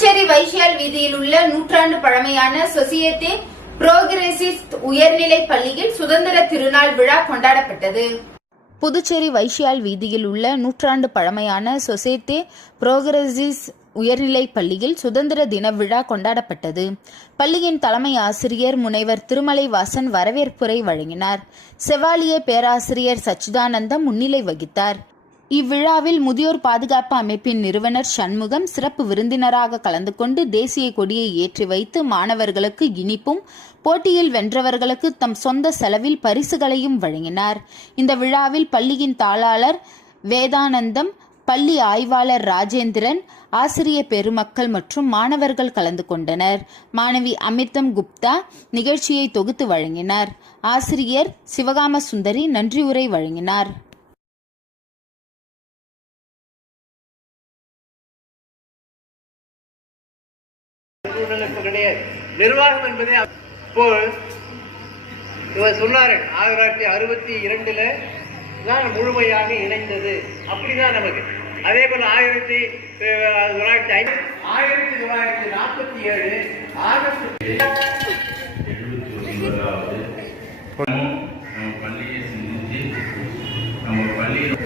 புதுச்சேரி வைஷியால் வீதியில் உள்ள நூற்றாண்டு பழமையான சொசியத்தே புரோகிரசிஸ்ட் உயர்நிலை பள்ளியில் சுதந்திர திருநாள் விழா கொண்டாடப்பட்டது. புதுச்சேரி வைஷியால் வீதியில் உள்ள நூற்றாண்டு பழமையான சொசைத்தே புரோகிரசிஸ் உயர்நிலை பள்ளியில் சுதந்திர தின விழா கொண்டாடப்பட்டது. பள்ளியின் தலைமை ஆசிரியர் முனைவர் திருமலை வாசன் வரவேற்புரை வழங்கினார். செவாலிய பேராசிரியர் சச்சிதானந்தம் முன்னிலை வகித்தார். இவ்விழாவில் முதியோர் பாதுகாப்பு அமைப்பின் நிறுவனர் சண்முகம் சிறப்பு விருந்தினராக கலந்து கொண்டு தேசிய கொடியை ஏற்றி வைத்து மாணவர்களுக்கு இனிப்பும், போட்டியில் வென்றவர்களுக்கு தம் சொந்த செலவில் பரிசுகளையும் வழங்கினார். இந்த விழாவில் பள்ளியின் தாளாளர் வேதானந்தம், பள்ளி ஆய்வாளர் ராஜேந்திரன், ஆசிரிய பெருமக்கள் மற்றும் மாணவர்கள் கலந்து கொண்டனர். மாணவி அமிர்தம் குப்தா நிகழ்ச்சியை தொகுத்து வழங்கினார். ஆசிரியர் சிவகாம சுந்தரி நன்றியுரை வழங்கினார். நிர்வாகம் என்பதே இவர் சொன்னாரு 1962 தான் முழுமையாக இணைந்தது. அப்படிதான் நமக்கு. அதே போல 1947 ஆகஸ்ட் பள்ளியை சிந்திச்சு நம்ம பள்ளியில்